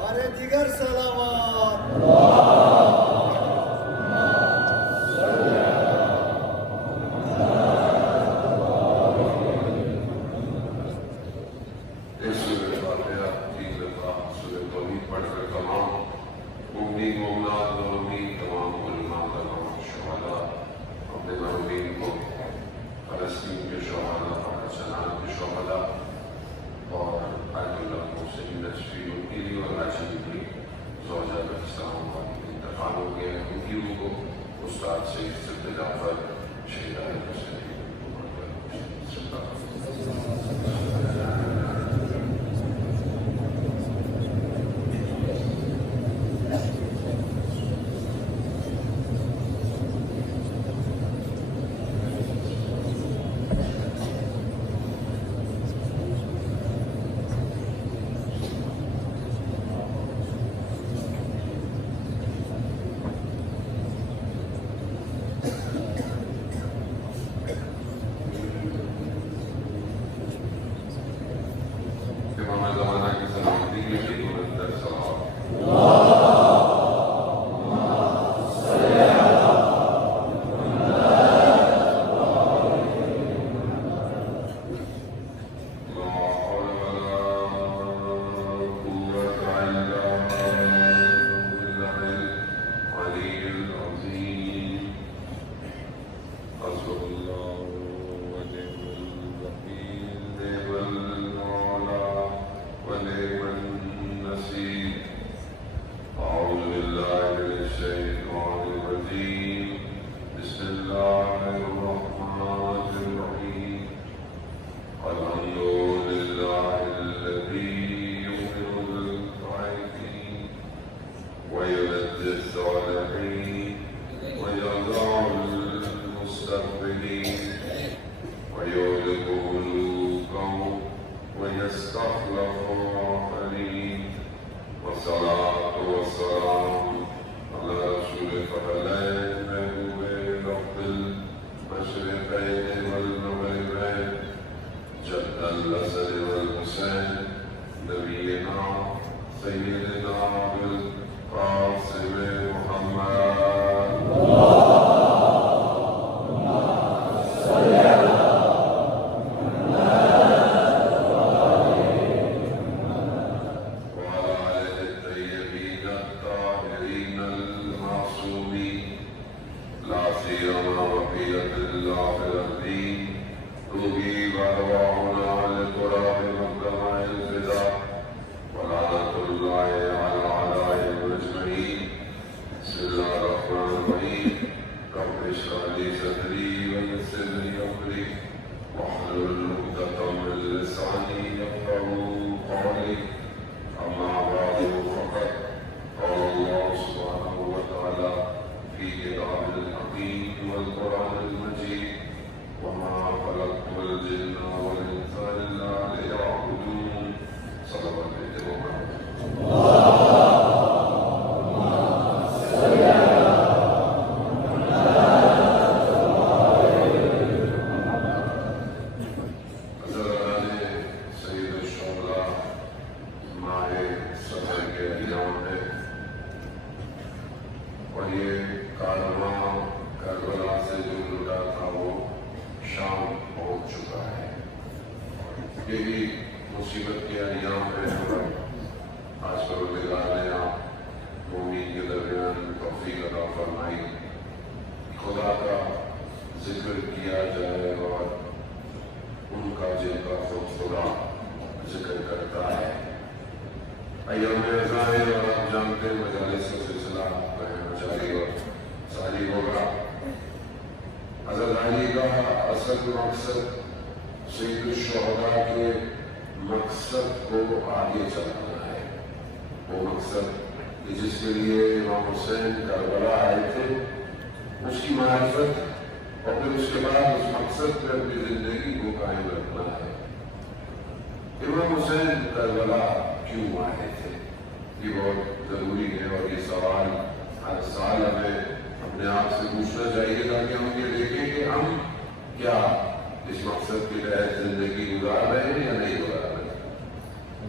بارے دیگر سلامات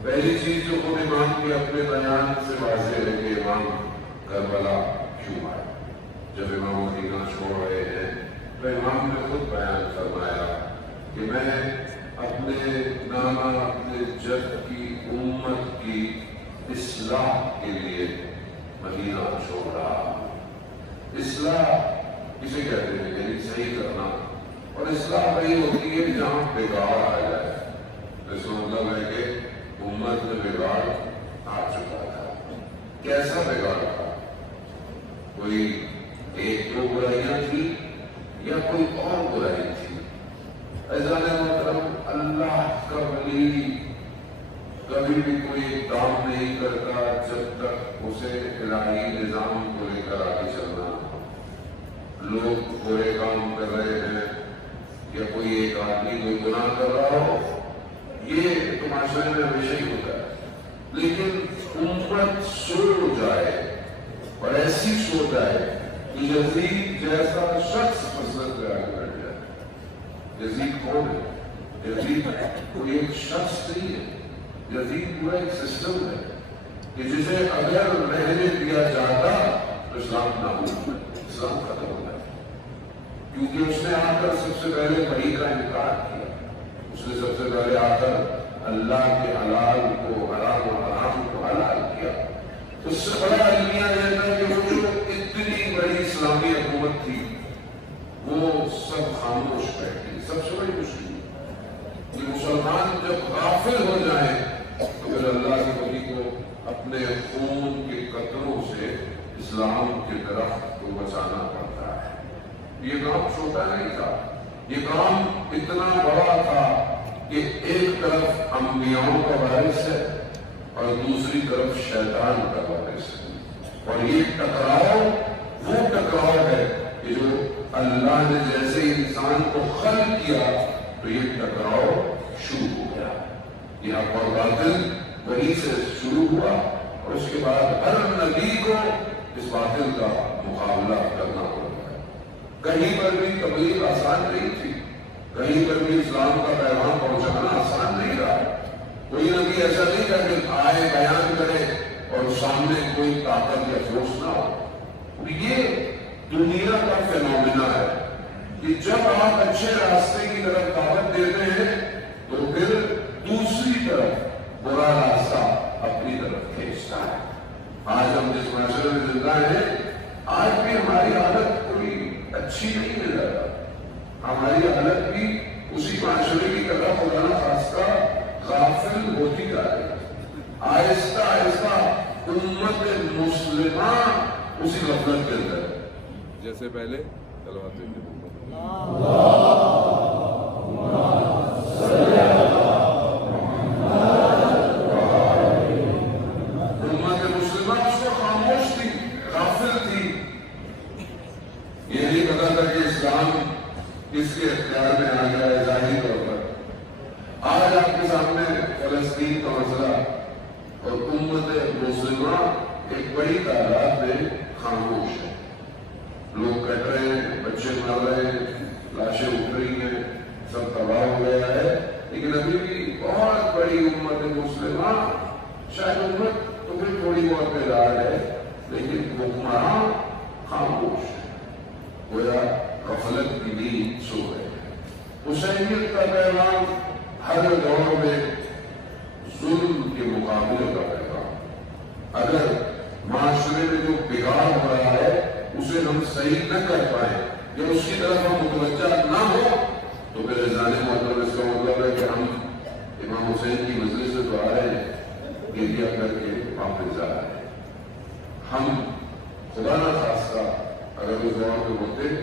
پہلی چیز جو خود امام کے اپنے بیان سے واضح ہے کہ امام کربلا کیوں آئے. جب امام مدینہ چھوڑ رہے ہیں تو امام نے خود بیان فرمایا کہ میں اپنے نانا اپنے جد کی امت کی اصلاح کے لیے مدینہ چھوڑ رہا ہوں. اصلاح کسے کہتے ہیں؟ یعنی صحیح کرنا. اور اصلاح وہی ہوتی ہے جہاں بگاڑ آ جائے. اس کا مطلب ہے کہ امت میں بگاڑ آ چکا تھا. کیسا بگاڑ تھا؟ کوئی ایک دو برائیاں تھی یا کوئی اور برائی تھی؟ عزیزان محترم، اللہ کا ولی کبھی بھی کوئی کام نہیں کرتا جب تک اسے الہی نظام کو لے کر آگے چلنا. لوگ برے کام کر رہے ہیں یا کوئی ایک آدمی کوئی گناہ کر رہا ہو، یہ تو معاشرے میں ہمیشہ ہی ہوتا ہے. لیکن امت سو جائے اور ایسی سو جائے کہ یزید جیسا شخص مسلط پہ آگے بڑھ جائے. یزید کون ہے؟ یزید کوئی ایک شخص نہیں ہے. یزید پورا ایک سسٹم ہے کہ جسے اگر رہنے دیا جاتا تو اسلام نابود ہے، اسلام ختم ہوتا ہے. کیونکہ اس نے آ کر سب سے پہلے وحی کا انکار کیا. اس نے سب سے پہلے آ کر اللہ کے حلال کو حرام اور حرام کو حلال کیا. اس سے بڑا المیہ یہ تھا کہ وہ جو اتنی بڑی اسلامی حکومت تھی وہ سب خاموش بیٹھی. سب سے بڑی مشکل کہ مسلمان جب غافل ہو جائیں تو پھر اللہ کے ولی کو اپنے خون کے قطروں سے اسلام کے درخت کو بچانا پڑتا ہے. یہ کام چھوٹا نہیں تھا. یہ کام اتنا بڑا تھا کہ ایک طرف انبیاؤں کا وارث ہے اور دوسری طرف شیطان کا وارث ہے. اور یہ ٹکراؤ وہ ٹکراؤ ہے کہ جو اللہ نے جیسے انسان کو خلق کیا تو یہ ٹکراؤ شروع ہو گیا. یہ حق اور باطل وہی سے شروع ہوا اور اس کے بعد ہر نبی کو اس باطل کا مقابلہ کرنا پڑا. کہیں پر بھی تبلیغ آسان نہیں تھی. کہیں پر بھی اسلام کا پیغام پہنچانا آسان نہیں رہا. کوئی نبی ایسا نہیں کر کہ آئے بیان کرے اور سامنے کوئی طاقت یا فورس نہ ہو. یہ دنیا کا فینومینا ہے کہ جب آپ اچھے راستے کی طرف دعوت دیتے ہیں تو پھر دوسری طرف برا راستہ اپنی طرف کھینچتا ہے. آج ہم جس معاشرے میں زندہ ہیں آج بھی ہماری حالت کوئی اچھی نہیں نظر آتا. ہماری حالت بھی اسی معاشرے کی طرف خدا نخواستہ غافل ہوتی جا رہی ہے. آہستہ آہستہ امت مسلمہ اسی غفلت کے اندر جیسے پہلے تلوات امت مسلمہ اس کو خاموش تھی، غافل تھی. یہ نہیں پتا تھا کہ اسلام اس کے اختیار میں آ گیا ہے ظاہری طور پر. آج آپ کے سامنے فلسطین کا مسئلہ اور امت مسلمہ ایک بڑی تعداد میں خاموش ہے. لوگ کٹ رہے ہیں، بچے مر رہے ہیں، لاشیں اٹھ رہی ہیں، سب تباہ ہو گیا ہے. لیکن ابھی بھی بہت بڑی امت مسلمہ، شاید امت تو پھر تھوڑی بہت بیدار ہے لیکن حکمران خاموش ہے. گویا غفلت کی نیند سو گئے. حسینیت کا پیغام ہر دور میں ظلم کے مقابلے کا پیغام. اگر معاشرے میں جو بگاڑ ہو رہا ہے اسے ہم صحیح نہ کر پائیں یا اس کی طرف ہم متوجہ نہ ہو تو پھر ازانے مطلب اس کا مطلب ہے کہ ہم امام حسین کی مجلس سے تو آ رہے ہیں گریا کر کے واپس جا رہے ہیں. ہم خدا نہ خاصہ اگر اس دور میں ہوتے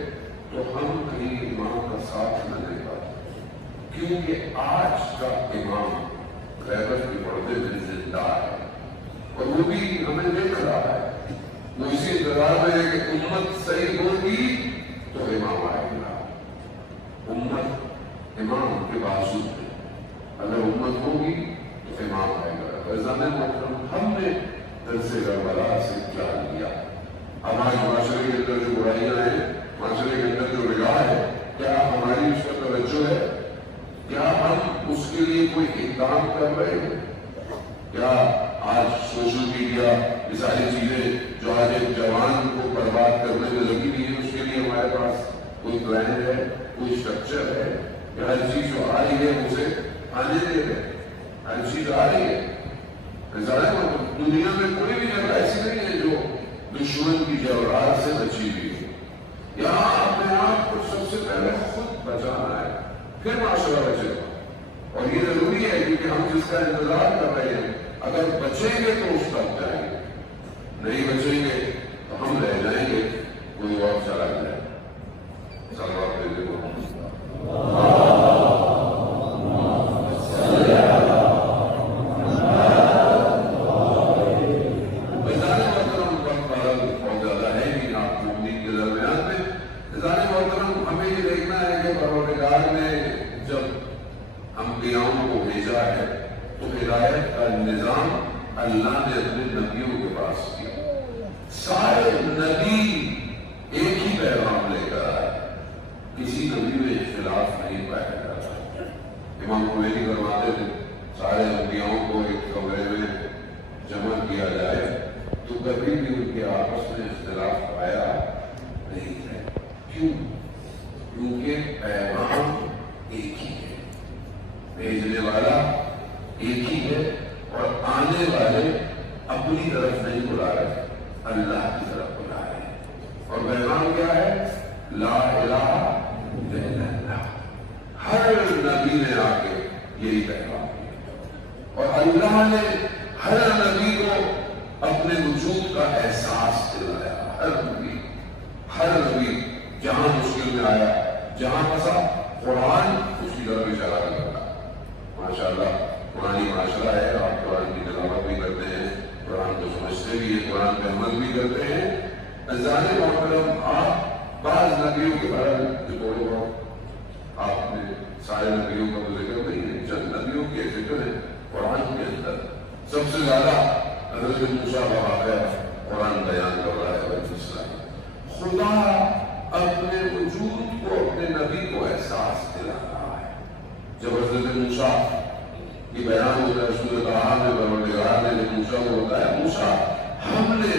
تو ہم کہیں امام کا ساتھ نہ دے پاتے. کیونکہ آج کا امام غیبت کے پردے میں زندہ ہے اور وہ بھی ہمیں دیکھ رہا ہے. وہ اسی انتظار میں ہے کہ امت صحیح ہوگی تو امام آئے گا. امت امام کے بازو ہے. اگر امت ہوگی تو امام آئے گا. فیضان محترم، ہم نے درس کربلا سے کیا لیا؟ ہمارے معاشرے کے اندر جو برائیاں ہیں، معاشرے کے اندر جو بگاڑ ہے، کیا ہماری اس پر توجہ ہے؟ کیا ہم اس کے لیے کوئی اقدام کر رہے ہیں؟ کیا آج سوشل میڈیا یہ ساری چیزیں جو آج ایک جوان کو برباد کرنے میں لگی ہوئی ہے، اس کے لیے ہمارے پاس کوئی پلان ہے، کوئی اسٹرکچر ہے کہ ہر چیز جو آ رہی ہے اسے آنے دے رہے، ہر چیز آ رہی ہے۔ دنیا میں کوئی بھی جگہ ایسی نہیں ہے جو دشمن کی جوہرات سے بچی ہوئی ہے۔ یہاں اپنے آپ کو سب سے پہلے خود بچانا ہے، پھر معاشرہ بچے گا۔ اور یہ ضروری ہے کیونکہ ہم جس کا انتظار کر رہے ہیں اگر بچیں گے تو اس تک جائیں گے، نہیں بچیں گے تو ہم رہ جائیں گے، کوئی اور چلا جائے۔ صلوات علیہ کو بھیجا ہے تو ہدایت کا نظام اللہ نے اپنے نبیوں کے پاس کیا۔ سارے نبی ایک ہی پیغام لے کر آئے، کسی نبی میں اختلاف نہیں پایا جاتا۔ امام خمینی فرماتے تھے سارے انبیاؤں کو ایک کمرے میں جمع کیا جائے تو کبھی بھی ان کے آپس میں اختلاف پایا نہیں ہے۔ کیوں؟ کیونکہ پیغام ایک ہی ہے، بھیجنے والا ایک ہی ہے، اور آنے والے اپنی طرف نہیں بلا رہے، اللہ کی طرف بلا رہے ہیں۔ اور پیغام کیا ہے؟ لا الہ الا اللہ۔ ہر نبی نے آ کے یہی پیغام دیا، اور اللہ نے ہر نبی کو اپنے وجود کا احساس دلایا۔ ہر نبی جہاں مشکل میں آیا، جہاں پھنسا، قرآن اس کی طرف اشارہ کرتا۔ ماشاءاللہ قرآنی معاشرہ ہے، آپ قرآن کی تلاوت بھی کرتے ہیں، قرآن کو سمجھتے بھی ہیں، قرآن پہ عمل بھی کرتے ہیں۔ عزیزان محترم، آپ بعض نبیوں کے بارے میں تھوڑے بہت آپ نے سارے نبیوں کا تو ذکر نہیں ہے، چند نبیوں کے ذکر ہے قرآن کے اندر۔ سب سے زیادہ حضرت موسیٰ کا واقعہ قرآن بیان کر رہا ہے۔ خدا اپنے وجود کو اپنے نبی کو احساس دلا رہا ہے۔ جب حضرت موسیٰ یہ بیان ہوتا ہے رسول اللہ نے پروردگار نے موسیٰ کو بتایا، موسیٰ ہم نے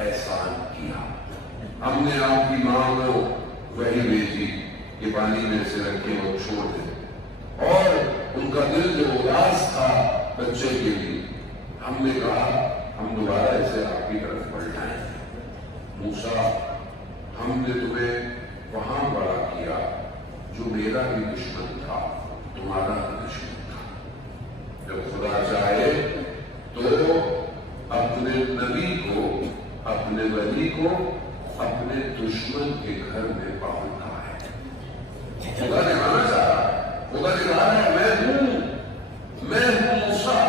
احسان کیا، ہم نے آپ کی ماں کو وحی بھیجی کہ پانی میں سے رکھے اور چھوڑ دیں، اور ان کا دل جو اداس تھا بچے کے لیے، ہم نے کہا ہم دوبارہ اسے آپ کی طرف پلٹائیں۔ موسیٰ ہم نے تمہیں وہاں بڑا کیا جو میرا بھی دشمن تھا، تمہارا بھی دشمن تھا۔ جب خدا چاہے تو اپنے نبی کو، اپنے ولی کو اپنے دشمن کے گھر میں پالتا ہے۔ خدا نے مانا چاہا، خدا نے کہا ہے میں ہوں موسیٰ،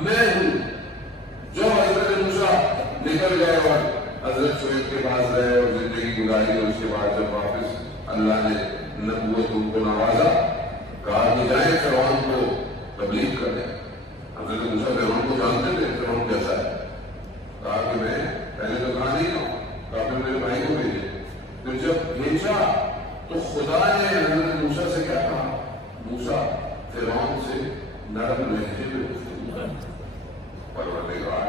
میں ہوں۔ جو حضرت موسیٰ نکل گئے اور حضرت شعیب کے پاس گئے اور زندگی گزاری، اور اس کے بعد جب واپس اللہ نے نبوت ان کو نوازا، کہا کہ جائیں فرعون کو تبلیغ کر دیں۔ حضرت موسیٰ فرعون کو جانتے تھے، فرعون کیسا ہے؟ کہا کہ میں پہلے تو کہا نہیں ہوں، کہا پھر میرے بھائی کو بھیجے۔ پھر جب بھیجا تو خدا نے حضرت موسیٰ سے کیا کہا؟ موسیٰ فرعون سے نرم لہجے میں گفتگو کر، پروردگار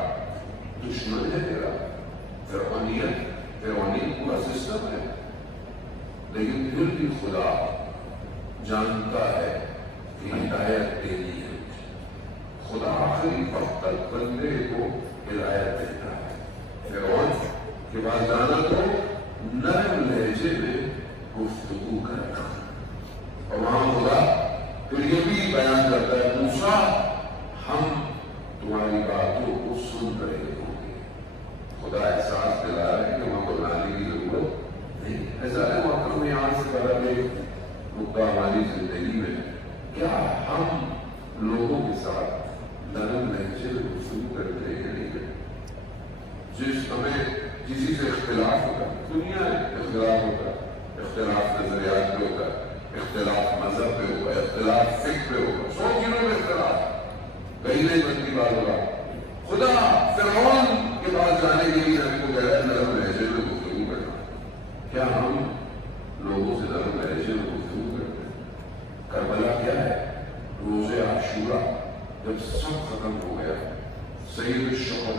دشمن ہے تیرا، فرعونیت پورا سسٹم ہے، لیکن پھر بھی خدا جانتا ہے کہ ہدایت دینی ہے۔ خدا آخری وقت تک بندے کو ہدایت دیتا ہے۔ فرعون کے بعد جانا تو نرم لہجے میں گفتگو کرنا، اور وہاں خدا پھر یہ بھی بیان کرتا ہے موسیٰ ہم تمہاری باتوں کو سن رہے ہوں گے۔ خدا احساس دلا رہا ہے کہ وہاں بلانے کی ضرورت نہیں۔ ایسا ہے محترم، یہاں سے بڑا ایک نقطہ ہماری زندگی میں، کیا ہم لوگوں کے ساتھ نرم لہجے میں گفتگو کرتے ہیں نہیں کرتے؟ جس ہمیں کسی سے اختلاف ہوتا ہے، دنیا ہے اختلاف ہوتا ہے، اختلاف نظریات پہ ہوتا ہے، اختلاف مذہب پہ ہوگا، اختلاف فکر پہ ہوگا، 100 چیزوں میں اختلاف، کہیں نہیں بنتی بات ہوگا۔ خدا فرعون کے پاس جانے کے لیے نبی کو کہہ رہا ہے نرم لہجے میں گفتگو کرنا۔ کیا ہم لوگوں سے نرم لہجے میں گفتگو کرتے ہیں؟ کربلا کیا ہے؟ روز عاشورہ جب سب ختم ہو گیا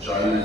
40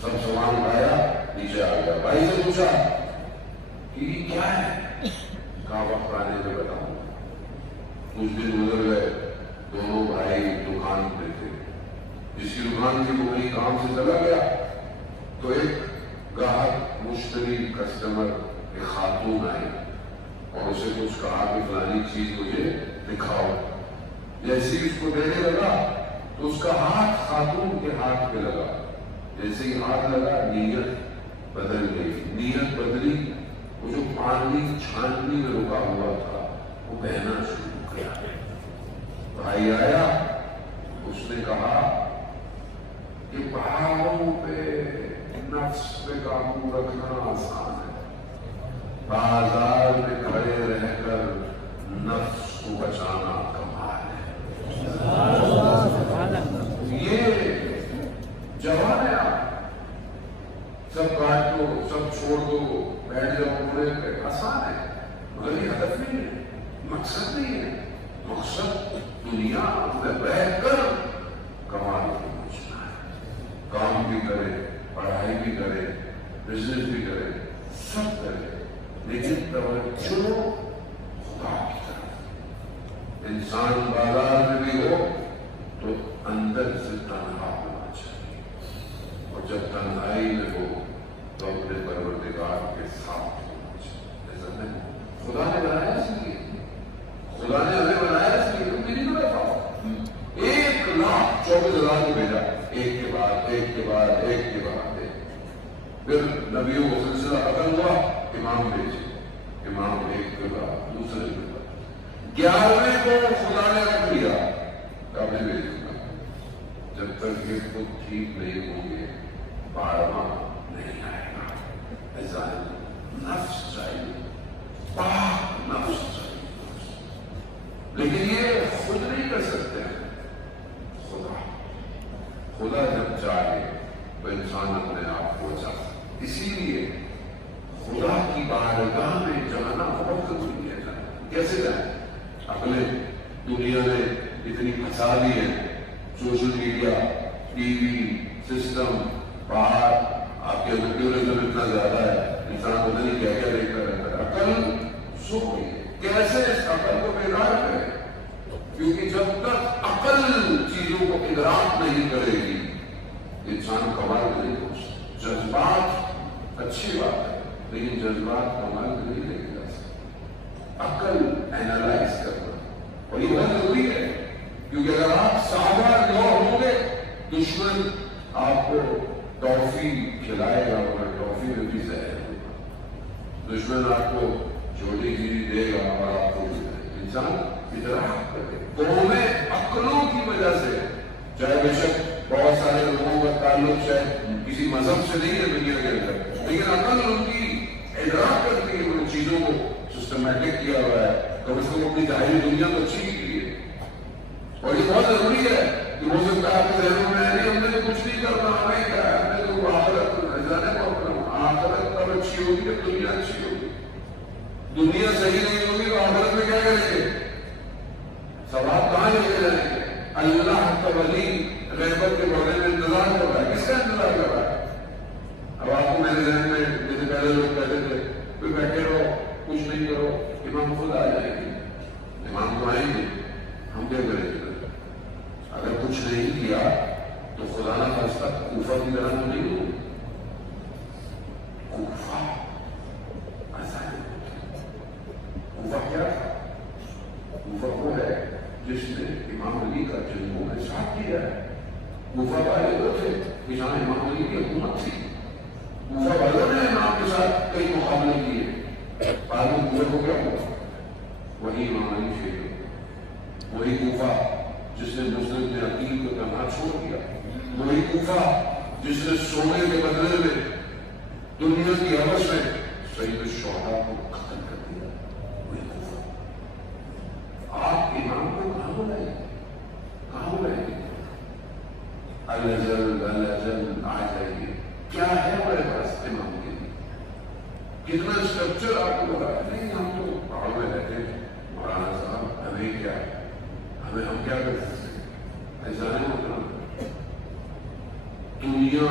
سب سامان اٹھایا نیچے آ گیا. بھائی سے پوچھا کہ یہ کیا ہے؟ کہا وقت آنے میں بتاؤں. کچھ دن گزر گئے, دونوں بھائی دکان پہ تھے. جس کی دکان تھی وہ کہیں کام سے چلا گیا تو ایک گاہک مشتری کسٹمر ایک خاتون آئی اور اسے کچھ کہا کہ فلانی چیز مجھے دکھاؤ. جیسے ہی اس کو دینے لگا تو اس کا ہاتھ خاتون کے ہاتھ پہ لگا. جیسے ہی ہاتھ لگا نیت بدل گئی. نیت بدلی, وہ جو پانی چھانٹنی میں رکا ہوا تھا وہ بہنا شروع ہو گیا. بھائی آیا, اس نے کہا کہ پہاڑوں پہ نفس پہ قابو رکھنا آسان ہے, بازار میں کھڑے رہ کر نفس کو بچانا کمال ہے. یہ جوان ہے, آپ سب کاٹ دو, سب چھوڑ دو, بیٹھ جاؤ پورے پہ, آسان ہے. مگر یہ ہدف نہیں ہے, مقصد نہیں ہے. مقصد دنیا میں بیٹھ کر کمال کو پہنچنا ہے. کام بھی کرے, پڑھائی بھی کرے, بزنس بھی کرے, سب کرے, لیکن توجہ خدا کی طرف. انسان بازار میں بھی ہو تو اندر سے تنہا ہونا چاہیے, اور جب تنہائی میں ہو تو اپنے پروردگار کے ساتھ ہونا چاہیے. ایسا نہیں, خدا نے بنایا اس لیے, خدا نے ہمیں بنایا اس لیے, تم بھی نہیں بنا پاؤ. 1,24,000 کو بھیجا, ایک کے بعد ایک کے بعد ایک کے بعد ایک. پھر نبیوں کو سلسلہ ختم ہوا, امام بھیجے, امام ایک کے بعد دوسرے کے بعد. 11ویں کو خدا نے رکھ دیا, کبھی بھیجوں گا. جب تک یہ خود ٹھیک نہیں ہوں گے 12واں نہیں آئے گا. ایسا نفس چاہیے, پاک نفس چاہیے. لیکن یہ خود نہیں کر سکتے ہیں, خدا جب چاہے وہ انسان اپنے آپ کو بچا. اسی لیے خدا کی بارگاہ میں جانا بہت ضروری ہے. کیسے جائیں؟ عقلیں دنیا نے اتنی پھنسا دی ہے, social media, T V, system, باہر آپ کے میٹیریلزم اتنا زیادہ ہے, انسان پتہ نہیں کیا کیا دیکھ کر رہتا ہے. عقل سو گئی ہے. کیسے اس عقل کو بیدار کرے؟ کیونکہ جب تک عقل چیزوں کو ادراک نہیں کرے گی انسان کمال نہیں پہنچ. جذبات اچھی بات ہے, لیکن جذبات کمال نہیں لے کے جا سکتے. عقل اینالائز کرنا, اور یہ بہت ضروری ہے, کیونکہ اگر آپ سادہ لوگ ہوں گے دشمن آپ کو ٹافی کھلائے گا, اور ٹافی میں بھی زہر ہوگا. دشمن آپ کو چھوٹی چیز دے گا اور آپ کو انسان ادراک کرے. قومیں عقلوں کی وجہ سے, چاہے بے شک بہت سارے لوگوں کا تعلق شاید کسی مذہب سے نہیں ہے دنیا کے اندر, لیکن عقل ان کی ادراک کرتی ہے, ان چیزوں کو سسٹمیٹک کیا ہوا ہے, کم سے کم اپنی ظاہری دنیا کو اچھی کی لیے. اور یہ بہت ضروری ہے کہ ہو سکتا ہے آپ کے ذہنوں میں نہیں, ہم نے کچھ نہیں کرنا, ہمیں کیا ہے, ہم نے تو آخرت جانے کو اپنا. آخرت تب اچھی ہوگی جب دنیا اچھی ہوگی. دنیا صحیح نہیں ہوگی تو آخرت میں کیا کریں گے؟ ثواب کہاں لے کے جائیں گے؟ اللہ کا ولی غیبت کے بارے میں انتظار کر رہا ہے. کس کا انتظار کر رہا ہے؟ اب آپ کو میرے ذہن میں جیسے پہلے لوگ کہتے تھے کوئی بیٹھے رہو, کچھ نہیں کرو, امام خود آ جائیں گے. امام تو آئیں گے, ہم کیا کریں گے؟ اگر کچھ نہیں کیا تو خدا نہ خاصہ کوفہ کی طرح تو نہیں ہو. کوفہ ایسا نہیں. کوفہ کیا تھا؟ کوفہ وہ ہے جس نے امام علی کا جنگوں میں ساتھ دیا ہے. کوفہ والے وہ تھے کہ جہاں امام علی کی حکومت تھی. کوفہ والوں نے امام کے ساتھ کئی مقابلے کیے. بعد میں کوفہ کو کیا ہوا؟ وہی امام علی شہید ہوئے. وہی کوفہ جس نے مسلم نے عقیل کو تنہا چھوڑ دیا. وہی کوفہ جس نے سونے کے بدلے میں دنیا کی حوث میں سید الشہداء کو قتل کر دیا. وہی کوفہ. آپ امام کو کہاں بلائیں گے؟ کہاں بلائیں گے؟ الجل آ جائیے. کیا ہے ہمارے پاس امام کے لیے؟ کتنا اسٹرکچر آپ کو بتا نہیں. ہم تو پہاڑ میں رہتے ہیں, مولانا صاحب ہمیں کیا ہے, ہم کیا کر سکتے ہیں؟ ایسا نہیں ہوتا. دنیا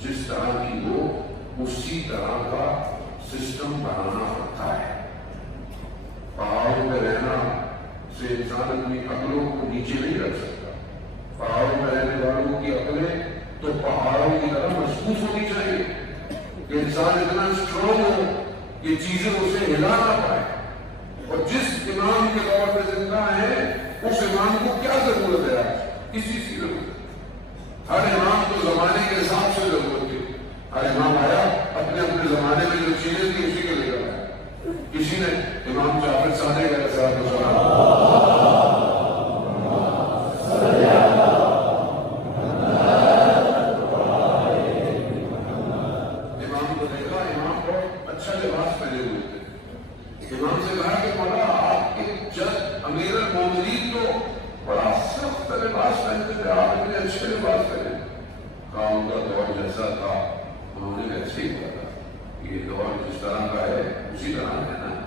جس طرح کی ہو اسی طرح کا سسٹم بنانا پڑتا ہے. پہاڑوں میں رہنا سے انسان اپنی عقلوں کو نیچے نہیں رکھ سکتا. پہاڑوں میں رہنے والوں کی عقلیں تو پہاڑوں کی طرح مضبوط ہونی چاہیے کہ انسان اتنا اسٹرانگ ہو کہ چیزیں اسے ہلا نہ پائے. اور جس امام کے طور پہ زندہ ہے اس امام کو کیا ضرورت ہے؟ کسی کی ضرورت ہے. ہر امام کو زمانے کے حساب سے ضرورت ہے. ہر امام آیا اپنے اپنے زمانے میں جو چیزیں تھی اسی کے لے کر آیا. کسی نے امام جعفر صادق علیہ السلام امام کو دیکھا، امام بہت اچھا لباس پہنے ہوئے تھے. امام سے کہا کہ مولا آپ کے جج امیر المومنین تو بڑا سخت لباس پہنتے تھے، آپ اتنے اچھے لباس پہنے. کہا ان کا دور جیسا تھا انہوں نے ویسے ہی کہا تھا. یہ دور جس طرح کا ہے اسی طرح رہنا ہے.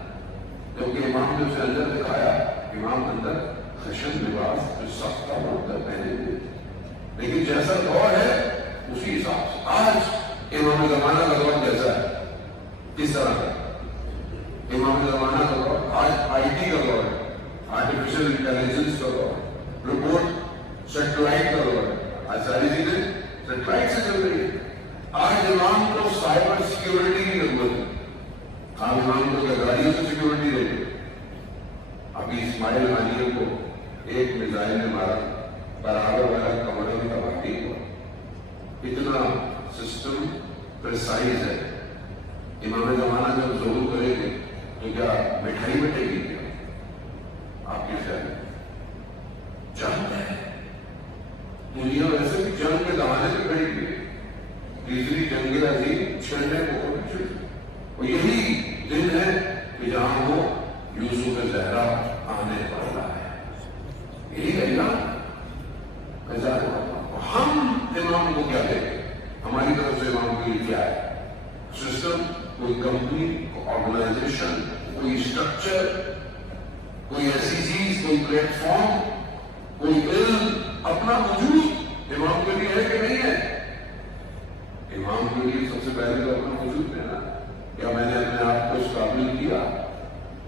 کیونکہ امام نے اسے اندر دکھایا، امام اندر خشن لباس جو سخت تھا وہ اندر پہنے ہوئے تھے. لیکن جیسا دور ہے اسی حساب سے آج امام زمانہ کا دور جیسا ہے کس طرح کا امام زمانہ کا دور آج آئی ٹی کا دور ہے، آرٹیفیشل انٹیلیجنس کا دور ہے، رپورٹ سیٹلائٹ کا دور ہے. آج ساری چیزیں سیٹلائٹ سے چل رہی ہے. آج امام کو سائبر سیکیورٹی کی ضرورت ہے. آج امام کو گاڑیوں سے سیکیورٹی دے گی. ابھی اسماعیل حانیہ کو ایک میزائل نے مارا، برابر والا کمرے میں تباہی ہوا. اتنا سسٹم پریسائز ہے. امام زمانہ جب ضرور کرے گے تو کیا مٹھائی بٹے گی کیا؟ آپ کے خیال میں جنگ ہے. دنیا ویسے بھی جنگ کے زمانے میں کھڑی ہوئی ہے. تیسری جنگ عظیم چھڑنے کو اور یہی دن ہے کہ جہاں وہ یوسف زہرا آنے والا ہے. یہی ہے نا. ہم امام کو کیا دیں گے؟ ہماری طرف سے امام کے لیے کیا ہے؟ سسٹم، کوئی کمپنی، آرگنائزیشن، کوئی اسٹرکچر، کوئی ایسی چیز، کوئی پلیٹ فارم، کوئی علم، اپنا وجود امام کے لیے ہے کہ نہیں ہے؟ امام کے لیے سب سے پہلے تو اپنا وجود ہے نا. کیا میں نے اپنے آپ کو اس قابل کیا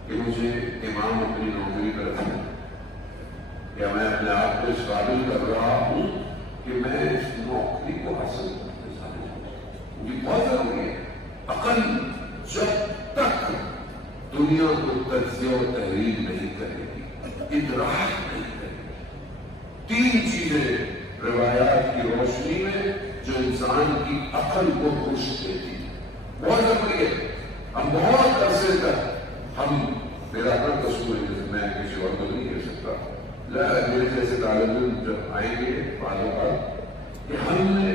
کہ مجھے امام اپنی نوکری پر رکھے؟ کیا میں اپنے آپ کو اس قابل کر رہا ہوں کہ میں اس نوکری کو حاصل کرنے جاؤں؟ مجھے بہت ضروری ہے. عقل جب تک دنیا کو تجزیہ و تحلیل نہیں کرے گی، ادراک نہیں کرے گی. تین چیزیں روایات کی روشنی میں جو انسان کی عقل کو رشد دیتی ہے، بہت ضروری ہے. ہم بہت عرصے تک میرا اپنا قصور ہے، میں کسی اور کو نہیں کہہ سکتا. میرے جیسے طالب علم جب آئیں گے بعد کہ ہم نے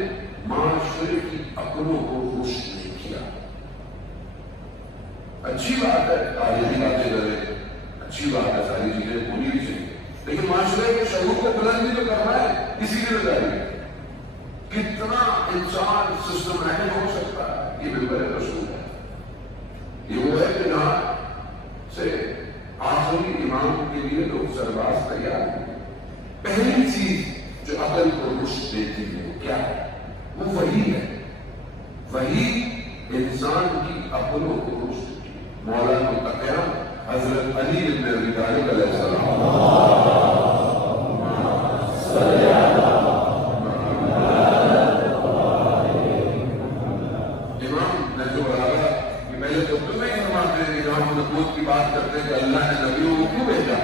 معاشرے کی عقلوں کو رشد نہیں کیا. اچھی بات ہے تعلیمی باتیں کریں، اچھی بات ہے، ساری چیزیں ہونی بھی چاہیے، لیکن معاشرے کے شعور کو بلند بھی تو کرنا ہے. اسی لیے بتائیے کتنا انسان سسٹمیٹک ہو سکتا ہے. یہ بالکل رسول ہے. یہ وہ ہے کہ جہاں سے آخری امام کے لیے لوگ سربراہ تیار ہیں. پہلی چیز جو عقل کو رشد دیتی ہے وہ کیا ہے؟ وہ وحی ہے. وحی انسان کی عقلوں کو رشد دیتی ہے. مولانا متقیہ حضرت علی بن ابی طالب علیہ السلام کی بات کرتے کہ اللہ نے نبیوں کو کیوں بھیجا؟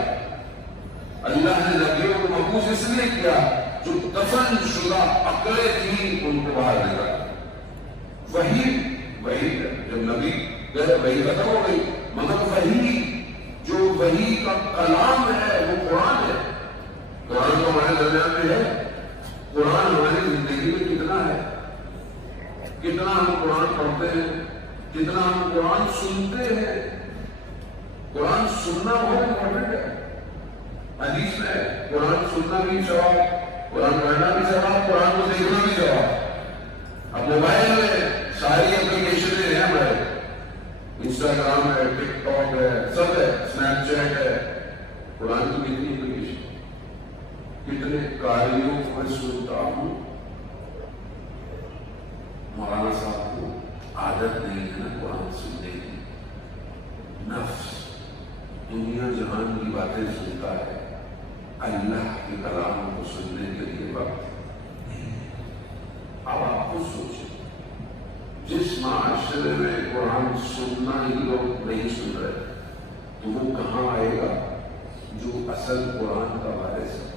اللہ نے نبیوں کو مبعوث اس لیے کیا جو دفن شدہ عقلیں تھیں ان کو باہر نکالا. وہی جب نبی گئے وہی ختم ہو گئی، مگر وہی جو وہی کا کلام ہے وہ قرآن ہے. قرآن تو ہمارے درمیان میں ہے. قرآن ہماری زندگی میں کتنا ہے، کتنا ہم قرآن پڑھتے ہیں، کتنا ہم قرآن سنتے ہیں. قرآن سننا بہت امپورٹنٹ ہے. حدیث میں قرآن سننا بھی ثواب، قرآن پڑھنا بھی ثواب، قرآن کو دیکھنا بھی ثواب. اب موبائل میں ساری اپلیکیشن ہیں ہمارے، انسٹاگرام ہے، ٹک ٹاک ہے، سب ہے، اسنیپ چیٹ ہے. قرآن کی کتنی اپلیکیشن، کتنے قاریوں کو میں سنتا ہوں. مولانا عادت نہیں ہے نا قرآن سننے کی. نفس دنیا جہان کی باتیں سنتا ہے, اللہ کے کلام کو سننے کے لیے وقت نہیں ہے. اب آپ خود سوچیں, جس معاشرے میں قرآن سننا ہی لوگ نہیں سن رہے تو وہ کہاں آئے گا جو اصل قرآن کا وارث ہے.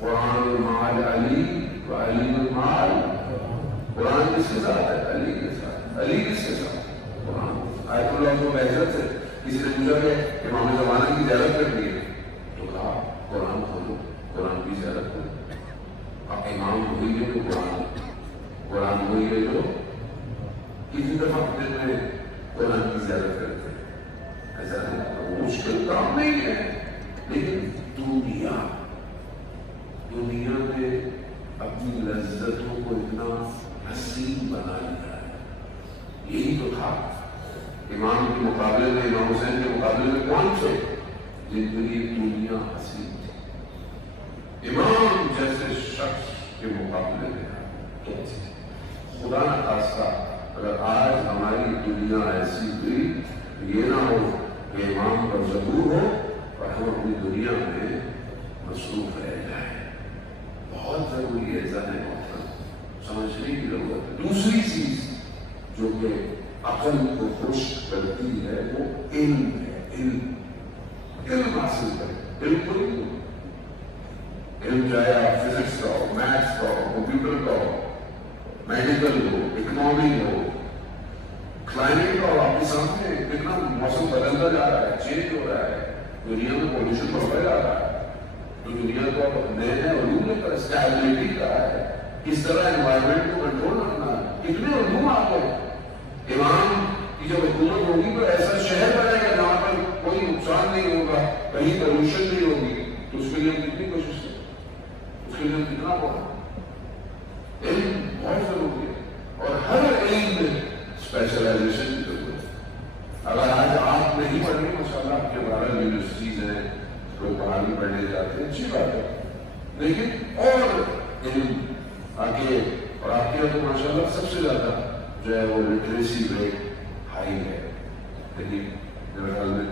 قرآن المعال علی و علی المعال. قرآن کس کے ساتھ ہے؟ علی کے ساتھ. علی کس کے ساتھ؟ قرآن. آیت اللہ کو بحثت ہے, کسی نے پوچھا کہ امام زمانہ کی زیارت کرنی ہے تو کہا قرآن کھولو, قرآن کی زیارت کرو. اب امام ہوئی ہے تو قرآن ہوئی ہے تو کسی دفعہ دن میں قرآن کی زیارت کرتے ہیں. ایسا مشکل کام نہیں ہے, لیکن دنیا میں اپنی لذتوں کو اتنا حسین بنا لیا ہے. یہی تو تھا امام کے مقابلے میں, امام حسین کے مقابلے میں کون تھے جن کے لیے دنیا حسین تھی؟ امام جیسے شخص کے مقابلے میں کیسے؟ خدا نہ خواستہ اگر آج ہماری دنیا ایسی ہوئی یہ نہ ہو کہ امام پر ظہور ہو اور ہم اپنی دنیا میں مصروف رہ جائیں. بہت ضروری ہے ذہن محترم, سمجھنے کی ضرورت ہے. دوسری چیز جو کہ عقل کو خشک کرتی ہے وہ علم ہے. علم حاصل کریں. بالکل علم چاہے آپ فزکس کا ہو, میتھس کا ہو, کمپیوٹر کا ہو, میڈیکل ہو, اکنامی ہو, کلائمیٹ کا ہو. آپ کے سامنے کتنا موسم بدلتا جا رہا ہے, چینج ہو رہا ہے, دنیا میں پولوشن بڑھتا جا رہا ہے. تو دنیا کو اب نئے نئے علوم کا اسٹیبلٹی کا ہے, کس طرح انوائرمنٹ کو کنٹرول رکھنا ہے. کتنے علوم آ گئے. امام کی جب حکومت ہوگی تو ایسا شہر بنے گا جہاں پر کوئی نقصان نہیں ہوگا, کہیں پولوشن نہیں ہوگی. تو اس کے لیے ہم کتنی کوشش کریں, اس کے لیے ہم کتنا پڑھیں. علم بہت ضروری ہے اور ہر علم میں اسپیشلائزیشن کی ضرورت ہے. اگر آج آپ نہیں پڑھ رہے ماشاءاللہ آپ کے 12 یونیورسٹیز ہیں, کوئی باہر بھی پڑھنے جاتے ہیں, اچھی بات ہے, لیکن اور علم آگے. اور آپ کے یہاں تو ماشاءاللہ سب سے زیادہ جو ہے وہ لٹریسی ریٹ ہائی ہے. لیکن میرے خیال میں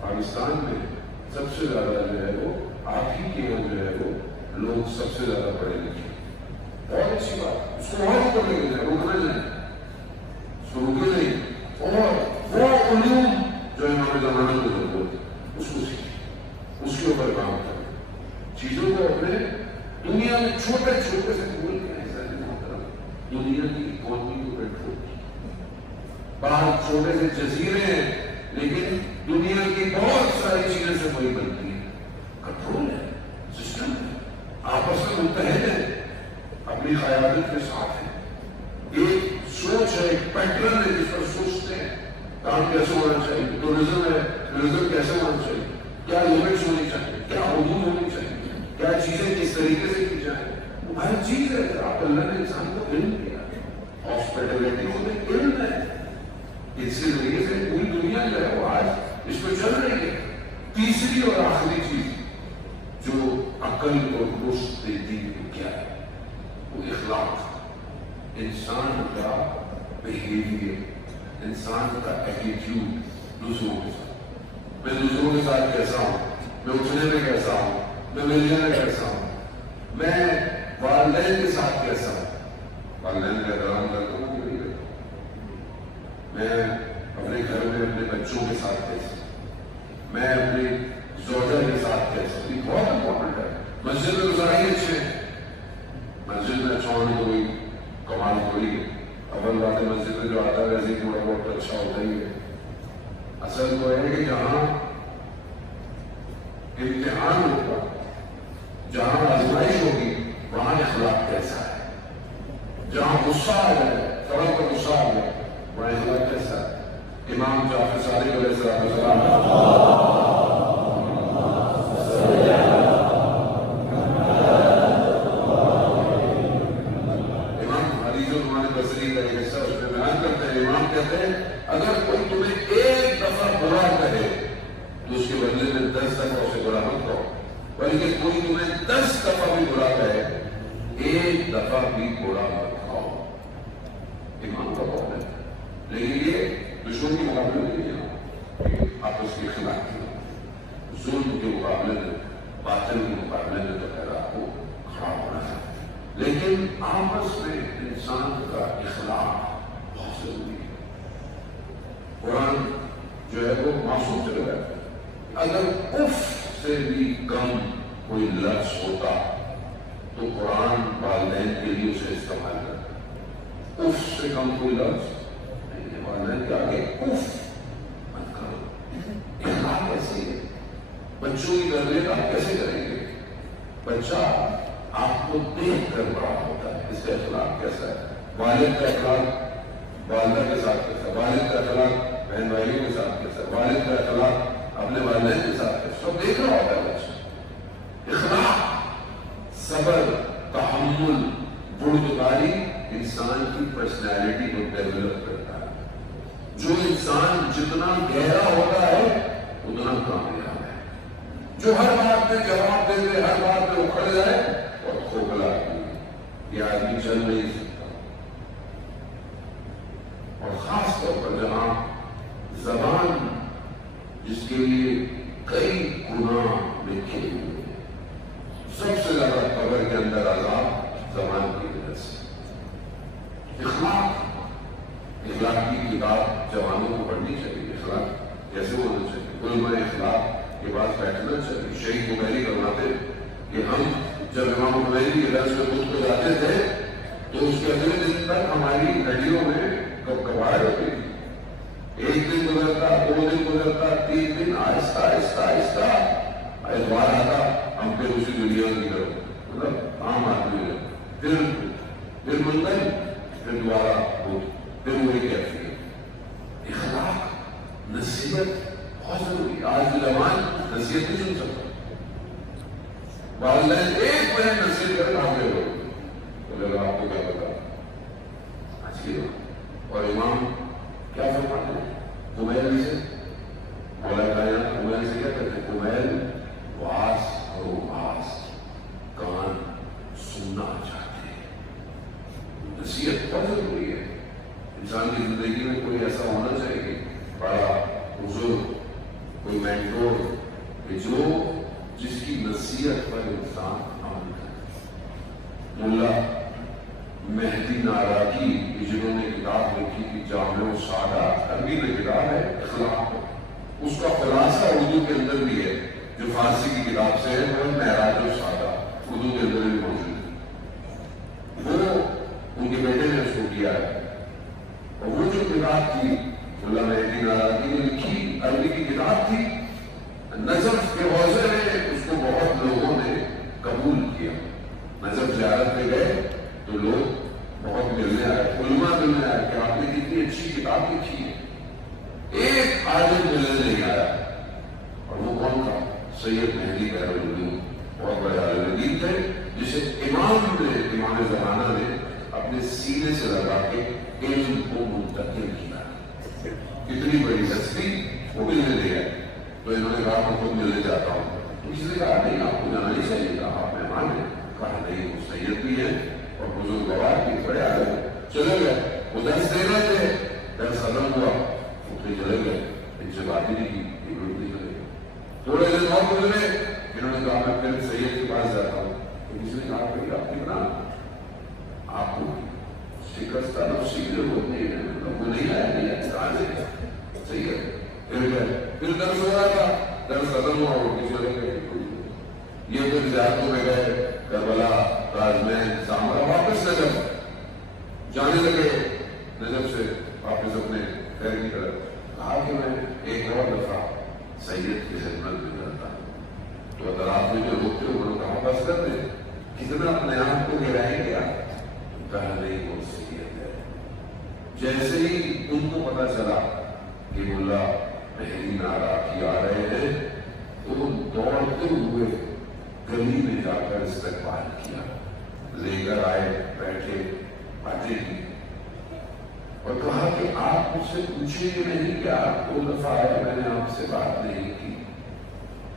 پاکستان میں سب سے زیادہ جو ہے وہ آپ ہی کے یہاں جو ہے وہ لوگ سب سے زیادہ پڑھے لکھے. بہت اچھی بات, اس کو اور اوپر لے جائیں, روکنا جائیں, اس کو روکے نہیں. اور وہ علوم جو ہمارے زمانے کو ضرورت ہے اس کو سیکھیں, اس کے اوپر کام کریں. چیزوں کو اپنے دنیا میں چھوٹے چھوٹے سے بول کے ایسا نہیں ہوتا. دنیا کی اکانومی کو کنٹرول کی, باہر چھوٹے سے جزیرے ہیں لیکن دنیا کی بہت ساری چیزیں سے وہی بنتی ہے. کنٹرول ہے, سسٹم ہے, آپس میں متحد ہے, اپنی قیادت کے ساتھ ہے. ایک سوچ ہے, ایک پیٹرن ہے جس پر سوچتے ہیں کام کیسے ہونا چاہیے. ٹورزم ہے, ٹورزم کیسے ہونا چاہیے, کیا لمٹس ہونی چاہیے, کیا حدود ہونی چاہیے, کیا چیزیں کس طریقے سے کی جائیں. وہ ہر چیز ہے. آپ اللہ نے انسان کو علم دیا, ہاسپٹلٹی ہوتے علم ہے. اسی طریقے سے پوری دنیا جو ہے وہ آج اس پہ چل رہی ہے. تیسری اور آخری چیز جو عقل کو رشد دیتی ہے کیا ہے, وہ اخلاق. انسان کا بیہیویئر, انسان کا ایٹیٹیوڈ دوسروں کے ساتھ. میں دوسروں کے ساتھ کیسا ہوں, میں اٹھنے میں کیسا ہوں, میں ملنے میں کیسا ہوں, میں والدین کے ساتھ کیسا ہوں, والدین کا احترام کرتا ہوں کہ نہیں کرتا ہوں, میں اپنے گھر میں اپنے بچوں کے ساتھ کیسا ہوں, میں اپنی زوجہ کے ساتھ کیسا ہوں. یہ بہت امپورٹنٹ ہے. مسجد میں گزارے اچھے ہیں, مسجد میں اچھا ہونے کوئی کمال کوئی ہے. اول بات ہے مسجد میں جو آتا ہے ویسے تھوڑا بہت اچھا ہوتا ہی ہے. اصل وہ ہے کہ جہاں امتحان ہوگا, جہاں آزمائش ہوگی, وہاں اخلاق کیسا ہے. جہاں غصہ آ جائے, فوراً پر غصہ آ جائے, وہاں اخلاق کیسا ہے. امام جعفر صادق علیہ السلام اگر کوئی تمہیں ایک دفعہ برا کہے تو اس کے بدلے میں 10 دفعہ اسے برا مت کرو, بلکہ کوئی تمہیں 10 دفعہ بھی برا کہے, ایک دفعہ بھی برا مت کھاؤ. ایمان کا جو ہے وہ معصوم چلے جاتا ہے۔ اگر اف سے بھی کم کوئی لفظ ہوتا تو قرآن والدین کے لیے اسے استعمال کرتا۔ اف سے کم کوئی لفظ نہیں، والدین کے آگے اف مت کرو۔ اخلاق ایسی ہے، بچوں کی تربیت آپ کیسے کریں گے؟ بچہ آپ کو دیکھ کر بڑا ہوتا ہے، اس کا اخلاق کیسا ہے؟ والد کا اخلاق والدہ کے ساتھ کیسا ہے؟ والد کا اخلاق بہن بھائیوں کے ساتھ کیسا ہے؟ والد کا اخلاق اپنے والدین کے ساتھ کیسا؟ سب دیکھ رہا ہوتا ہے بچہ۔ اخلاق، صبر، تحمل، بردباری انسان کی پرسنالٹی کو ڈیولپ کرتا ہے۔ جو انسان جتنا گہرا ہوتا ہے اتنا کامیاب ہے۔ جو ہر بات میں جواب دے دے، ہر بات میں اکھڑ جائے اور کھوکھلا یہ آدمی چل نہیں سکتا۔ اور خاص طور پر جہاں زبان جس کے لیے کئی گناہ لکھے ہوئے ہیں، سب سے زیادہ قبر کے اندر عذاب زبان کی وجہ سے۔ اخلاق کی کتاب جوانوں کو پڑھنی چاہیے۔ اخلاق کیسے ہونا چاہیے؟ علماء اخلاق کے پاس بیٹھنا چاہیے۔ شہید خمینی فرماتے کہ ہم جب امام خمینی کے درس میں خود کو جاتے تھے تو اس کے اگلے دن تک ہماری ہڈیوں میں کبکباہٹ ہوتی تھی۔ ایک دن گزرتا، 2 دن گزرتا، 3 دن، آہستہ آہستہ آہستہ اتوار آتا، ہم پھر اسی دنیا کی طرف، مطلب عام آدمی ہے، پھر منتل، پھر دوبارہ پھر وہی کیفی ہے۔ اخلاق، نصیحت بہت ضروری ہے۔ آج نوجوان نصیحت نہیں سن سکتا، والدین ایک مہینے نصیحت کرے بھاگے ہوئے، بولے گا آپ کو کیا پتا اچھی بات۔ اور امام کیا فرماتے ہیں؟ کمیل سے بولا گیا، کمیل سے کیا کہتے ہیں؟ کمیل واس اور واس، کان سننا چاہتے ہیں۔ نصیحت بہت ضروری ہے۔ انسان کی زندگی میں کوئی ایسا ہونا چاہیے، بڑا بزرگ، کوئی مینٹور کہ جو جس کی نصیحت پر انسان عمل کرے۔ ملا مہدی ناراگی جنہوں نے کتاب لکھی تھی جامع السعادات، عربی میں کتاب ہے اخلاق، اس کا خلاصہ اردو کے اندر بھی ہے جو فارسی کی کتاب سے ہے، وہ معراج السعادات، اردو کے اندر بھی موجود ہے۔ وہ ان کے بیٹے نے اس کو کیا ہے، اور وہ جو کتاب تھی ملا مہدی ناراگی نے لکھی، عربی کی کتاب تھی، نجف کے حوضے میں اس کو بہت لوگوں نے قبول کیا۔ نجف زیارت پہ گئے تو لوگ بہت ملنے آئے، علماء ملنے آئے کہ آپ نے کتنی اچھی کتاب لکھی ہے۔ ایک عالم ملنے نہیں آیا، اور وہ کون تھا؟ سید مہدی بہرالعلوم، بہت بڑے عالم دین تھے جسے امام زمانہ نے اپنے سینے سے لگا کے علم کو منتقل کیا۔ کتنی بڑی ہستی، وہ ملنے نہیں آئے تو انہوں نے کہا میں خود ملنے جاتا ہوں۔ اس نے کہا نہیں، آپ کو جانا نہیں چاہیے، کہا آپ مہمان ہیں، کہا نہیں وہ سید بھی ہے اور بزرگ گوار بھی بڑے آئے، چلے گئے۔ وہ درس دے رہے تھے، درس ختم ہوا، وہ پھر چلے گئے، ان سے بات ہی نہیں کی، نہیں چلے گئے۔ تھوڑے دن اور گزرے، انہوں نے کہا میں پھر سید کے پاس جاتا ہوں، تو کسی نے کہا کہ آپ کتنا آپ کو شکستہ نفسی کی ضرورت نہیں ہے، وہ نہیں آیا، نہیں آیا، کہاں سے صحیح ہے۔ پھر درس ہو رہا تھا، درس ختم ہوا، وہ کسی نے کہا یہ پھر زیارتوں میں گئے، کربلا، تاجمین، سامرا، واپس نجف جانے لگے، نجف سے واپس اپنے گھر کی طرف، کہا کہ میں ایک اور دفعہ سید کی خدمت میں جاتا ہوں، تو اگر آپ نے جو روکتے ہو انہوں نے کہا بس کر دیں، کتنا اپنے آپ کو گرائیں گے آپ؟ کہا نہیں وہ سید ہے۔ جیسے ہی ان کو پتا چلا کہ ملا مہدی ناراگی آ رہے ہیں تو دوڑتے ہوئے گلی میں جا کر استقبال کیا، لے کر آئے، بیٹھے، باتیں کی اور کہا کہ آپ مجھ سے پوچھیں گے نہیں کہ آپ 2 دفعہ آئے، میں نے آپ سے بات نہیں کی؟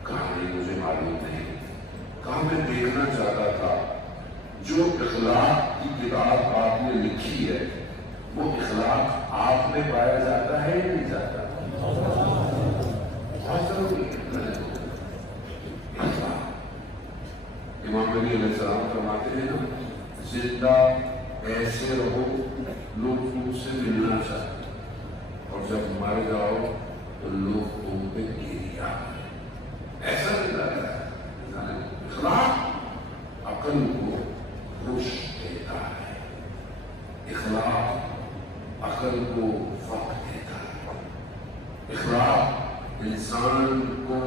کہا نہیں مجھے معلوم نہیں۔ کہا میں دیکھنا چاہتا تھا جو اخلاق کی کتاب آپ نے لکھی ہے وہ اخلاق آپ میں پایا جاتا ہے یا نہیں جاتا؟ بہت ضروری ہے۔ امام نبی علیہ السلام فرماتے ہیں نا، زندہ ایسے رہو لوگ تم سے ملنا چاہتے، اور جب مر جاؤ تو لوگ تم پہ گریا ایسا نہیں لگتا ہے. اخلاق عقل کو رشد دیتا ہے, اخلاق عقل کو وقت دیتا ہے, اخلاق انسان کو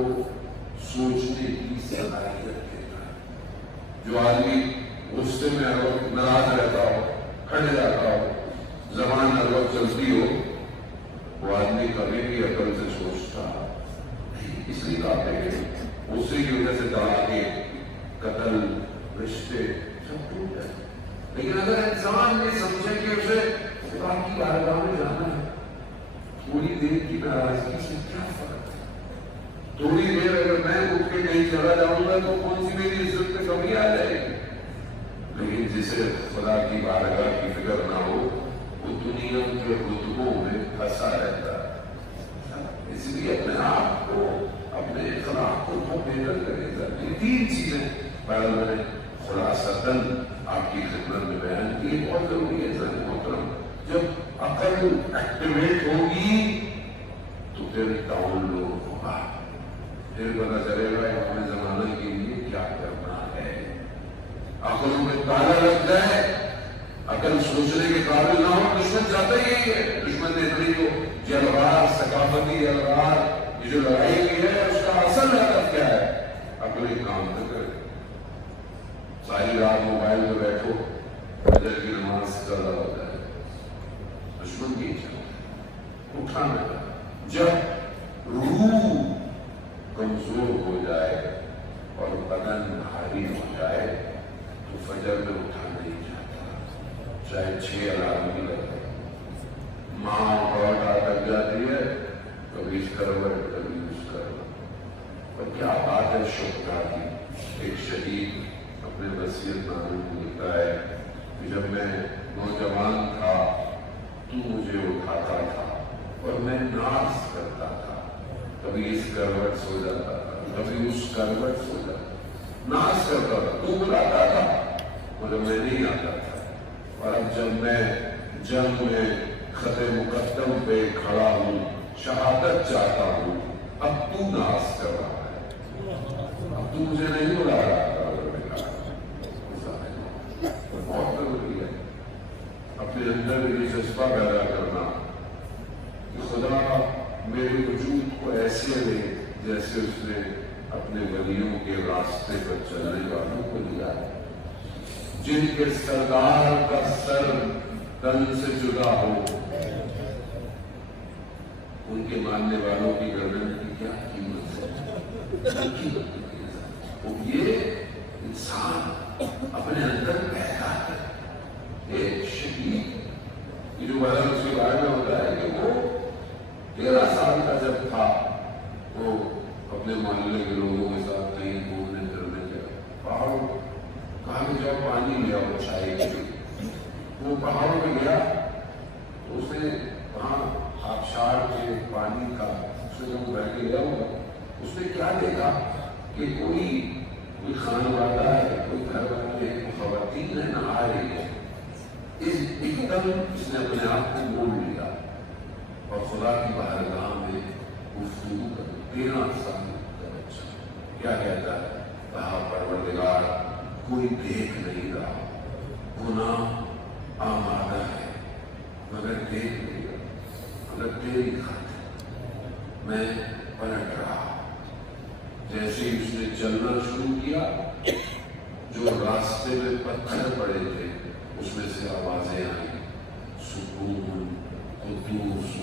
سوچنے کی صلاحیت دیتا ہے. جو آدمی غصے میں ہر وقت ناراض رہتا ہو, کھڑ جاتا ہو, زبان ہر وقت چلتی ہو, وہ آدمی کبھی بھی عقل سے سوچتا نہیں. اس لیے آپ دیکھیں غصے کی وجہ سے طلاقیں, قتل, رشتے سب ٹوٹ گئے. لیکن اگر انسان نے سمجھے کہ اسے خدا کی بارگاہ میں جانا ہے, تھوڑی دیر کی ناراضگی سے کیا فرق ہے؟ تھوڑی دیر اگر میں اٹھ کے کہیں چلا جاؤں گا تو کون سی میری عزت پہ کمی آ جائے گی. لیکن جسے خدا کی بارگاہ کی فکر نہ ہو وہ دنیا کے رتبوں میں پھنسا رہتا ہے. اس لیے اپنے آپ کو, اپنے اخلاق کو بہت بہتر کرے گا. یہ تین چیزیں پہلے میں نے خلاصتاً آپ کی خدمت میں بیان کی. بہت ضروری ہے سر محترم, جب عقل ایکٹیویٹ ہوگی تو پھر تعاون ہوگا, پھر پتا چلے گا اپنے زمانے کے لیے کیا کرنا ہے. عقلوں میں تالا لگ جائے, عقل سوچنے کے قابل نہ ہو, دشمن چاہتا ہی یہی ہے. دشمن نے اتنی جو جلوار, ثقافتی جلوار, یہ جو لڑائی کی ہے اس کا اصل ہدف کیا ہے؟ عقل ایک کام نہ کرے. ساری رات موبائل میں بیٹھو, فجر کی نماز قضا ہو جائے, دشمن کی اٹھانا. جب روح کمزور ہو جائے اور بدن بھاری ہو جائے تو فجر میں اٹھا نہیں جاتا, چاہے 6 الارم بھی لگے. ماں اور اٹک جاتی ہے, کبھی اس کروٹ کبھی اس کروٹ. اور کیا بات ہے شوقا کی. ایک شہید اپنے وصیت نامے میں لکھتا ہے کہ جب میں نوجوان تھا تو مجھے اٹھاتا تھا اور میں ناز کرتا تھا. کبھی اس کروٹ سو جاتا تھا, کبھی اس کروٹ سو جاتا تھا, ناز کرتا تھا, تو بلاتا تھا مگر میں نہیں آتا تھا. اور اب جب میں جنگ میں خط مقدم پہ کھڑا ہوں, شہادت چاہتا ہوں, اب تو ناز کر رہا ہے, اب تو مجھے نہیں بلا رہا تھا. بہت ضروری ہے اپنے اندر یہ جذبہ پیدا کرنا کہ خدا میرے وجود کو ایسے لے جیسے اس نے اپنے ولیوں کے راستے پر چلنے والوں کو لیا ہے, جن کے سردار کا سر تن سے جدا ہو. ان کے ماننے والوں کی گردن کی کیا قیمت ہے؟ وہ یہ انسان اپنے اندر پیدا ہے. ایک شہید یہ جو بدل اس کے بارے میں ہوتا ہے کہ وہ 13 سال کا جب تھا وہ اپنے محلے کے لوگوں کے ساتھ کہیں گھومنے پھرنے گیا. پہاڑوں کہاں بھی جاؤ پانی لیا وہ چائے کے لیے. وہ پہاڑوں میں گیا تو اس نے وہاں آبشار کے پانی کا اس نے جب بیٹھ کے گیا ہوگا, اس نے کیا دیکھا کہ کوئی خانوادہ ہے, کوئی گھر والے خواتین ہے, نہا رہی ہے. ایک دم اس نے اپنے آپ کو موڑ لیا اور خدا کی بارگاہ میں گفتگو کر. 13 سال کا بچہ کیا کہتا ہے؟ کہا پروردگار کوئی دیکھ نہیں رہا, گناہ آمادہ ہے مگر دیکھ نہیں رہا, مگر تیری خاطر میں پلٹ رہا. جیسے ہی اس نے چلنا شروع کیا, جو راستے میں پتھر پڑے تھے اس میں سے آوازیں آئیں, سکون, قدوس,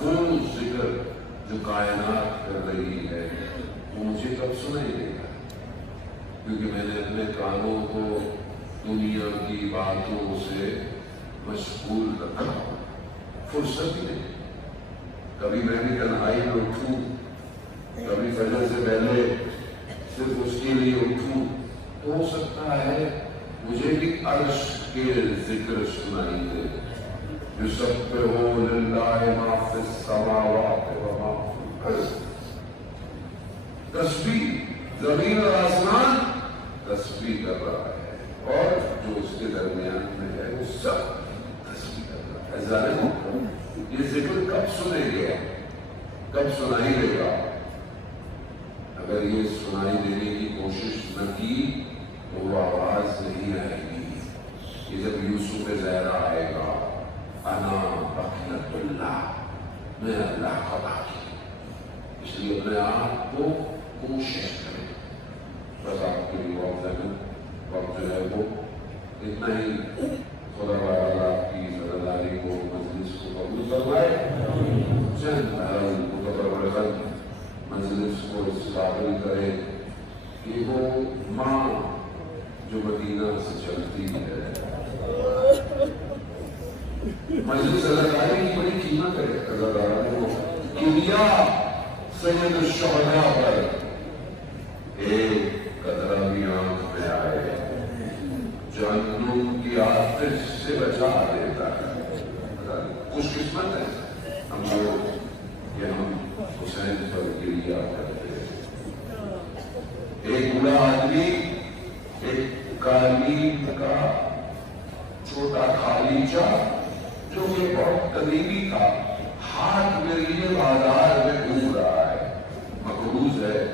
وہ ذکر جو کائنات کر رہی ہے وہ مجھے کب سنائی دے گا؟ کیونکہ میں نے اپنے کانوں کو دنیا کی باتوں سے مشغول رکھا, فرصت ہی نہیں. کبھی میں بھی تنہائی میں اٹھوں, کبھی فجر سے پہلے صرف اس کے لیے اٹھوں, تو ہو سکتا ہے مجھے بھی عرش کے ذکر سنائی دے. یسبح للہ ما فی السماوات و ما فی الارض. تسبیح زمین اور آسمان تسبیح کر رہا ہے, اور جو اس کے درمیان میں ہے وہ سب تسبیح کر رہا ہے. ظالم یہ ذکر کب سنے گے، کب سنائی دے گا؟ اگر یہ سنائی دینے کی کوشش نہ کی تو وہ آواز نہیں آئے گی۔ یہ جب یوسف زہرا آئے گا، انا بقیت اللہ، میں اللہ کا باقی، اس لیے اپنے آپ کو کوشش کریں۔ بس آپ کے لیے وقت جو ہے وہ اتنا ہی۔ خدا تعالیٰ آپ کی ذمہ کو مجلس کو قبول فرمائے، چند متبرکاً مجلس کو اس قابل کرے کہ وہ ماں جو مدینہ سے چلتی ہے، مجلس اللہ تعالیٰ کی بڑی قیمت ہے۔ اللہ تعالیٰ نے وہ کبریا سید الشہداء پر ایک قطرہ بھی آنکھ میں آئے جہنم کی آتش سے بچا دیتا ہے۔ خوش قسمت ہے ہم لوگ کہ ہم حسین پر گریا کرتے ہیں۔ ایک بوڑھا آدمی ایک قالین کا چھوٹا خالیچہ جو کہ بہت قریبی تھا، ہاتھ میں لیے بازار میں گھوم رہا ہے، مقروض ہے،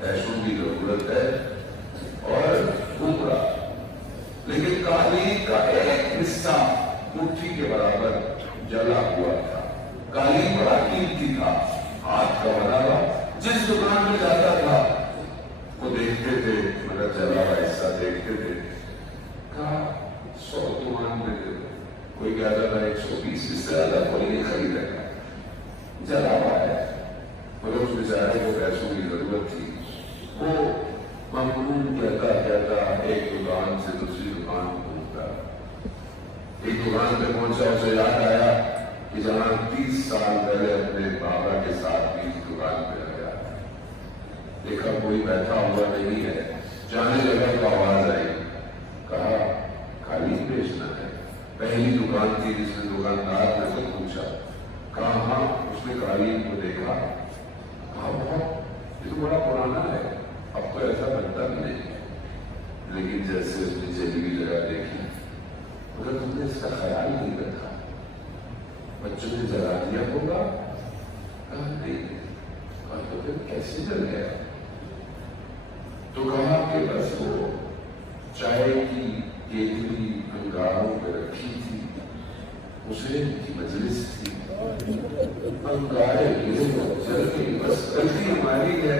پیسوں کی ضرورت ہے اور گھوم رہا ہے، لیکن قالین کا ایک حصہ مٹھی کے برابر جلا ہوا تھا۔ قالین بڑا قیمتی تھا، ہاتھ کا بنا ہوا، جس دکان میں جاتا تھا وہ دیکھتے تھے، مگر جلا ہوا حصہ دیکھتے تھے۔ کہا 100 تومان میں دے دو، کوئی کہتا تھا 120، اس سے زیادہ کوئی نہیں خریدے گا، جلا ہوا ہے، مگر اس بیچارے کو پیسوں کی ضرورت تھی۔ وہ ممنون کہتا ایک دکان سے دوسری دکان پہنچتا، ایک دکان پہ پہنچا، اسے یاد آیا کہ جہاں 30 سال پہلے اپنے بابا کے ساتھ بھی اس دکان پہ آیا، دیکھا کوئی بیٹھا ہوا نہیں ہے، جانے لگا تو آواز آئی، کہا قالین بیچنا ہے۔ پہلی دکان تھی جس میں دکاندار نے خود پوچھا، کہا ہاں۔ اس نے قالین کو دیکھا، کہا بہت یہ تو بڑا پرانا ہے، اب تو ایسا بنتا بھی نہیں، لیکن جیسے اس نے چلی ہوئی جگہ دیکھی، مگر تم نے اس کا خیال نہیں رکھا، بچوں نے جلا دیا ہوگا؟ کہا نہیں۔ کہا تو پھر کیسے جل گیا؟ تو کہا کہ بس وہ چائے کی کیتلی انگاروں پہ رکھی تھی، حسین کی مجلس تھی، انگارے گرے جل گئی، بس غلطی ہماری ہے۔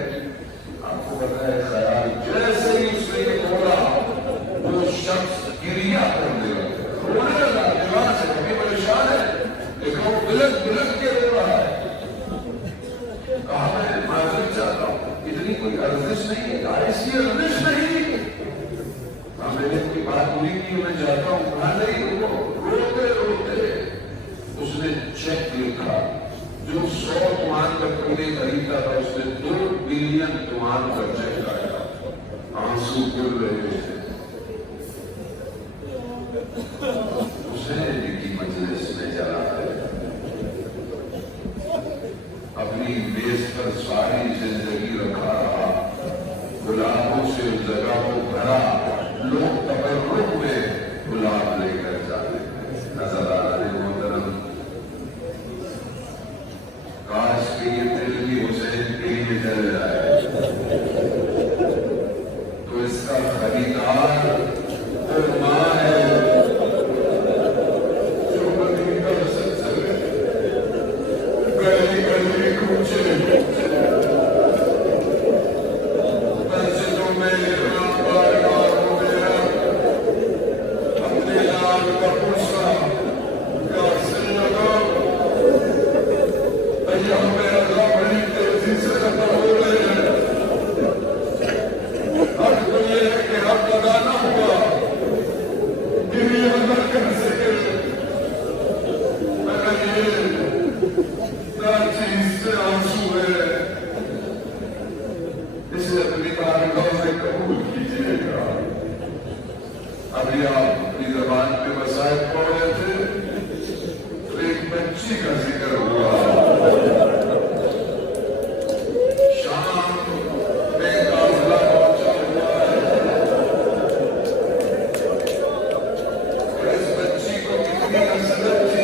آپ کو پتا ہے خیال جیسے ہی اس نے بولا وہ شخص گریا کرنے لگا، رونے لگا، دیوار سے کبھی پریشان ہے لیکن وہ بلک بلک کے رو رہا ہے۔ کہا میں معذرت چاہتا ہوں، اتنی کوئی ارزش نہیں ہے، ایسی ارزش نہیں، میں نے کوئی بات پوری کی، میں چاہتا ہوں، کہا نہیں، وہ روتے روتے اس نے چیک لکھا جو 100 تومان کا پہلے خریدا تھا، اس نے 2 بلین تومان کا چیک لایا، آنسو گر رہے تھے۔ حسین کی مجلس میں جلا ہے، اپنی میز پر ساری زندگی رکھا رہا، گلابوں سے اس جگہ کو بھرا، لوگ تبرک میں گلاب لے کر جاتے ہیں۔ نظر آ رہے محترم، کاش کہ یہ دل بھی حسین کے لیے جل جائے تو اس کا خریدار وہ ماں ہے جو مدینہ سے چلے، گلی گلی کوچے مسجدوں میں بارگاہوں میں اپنے لال کا پوچھا یا سن لگا ایام رضا بڑی تیزی سے ختم ہو رہے ہیں، حق تو یہ ہے کہ حق لگانا ہوا، گریہ نہ کر سکے، مگر یہ ہر چیز سے آنسو ہے، اسے اپنی بارگاہ سے قبول کیجیے گا۔ ابھی آپ اپنی زبان پہ مسائل پڑھ رہے تھے تو ایک بچی کا ذکر ہوا، شام میں قافلہ پہنچا ہوا ہے، اور اس بچی کو کتنی حسرت تھی،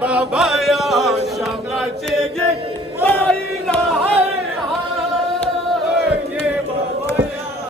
Baba ya shamla chege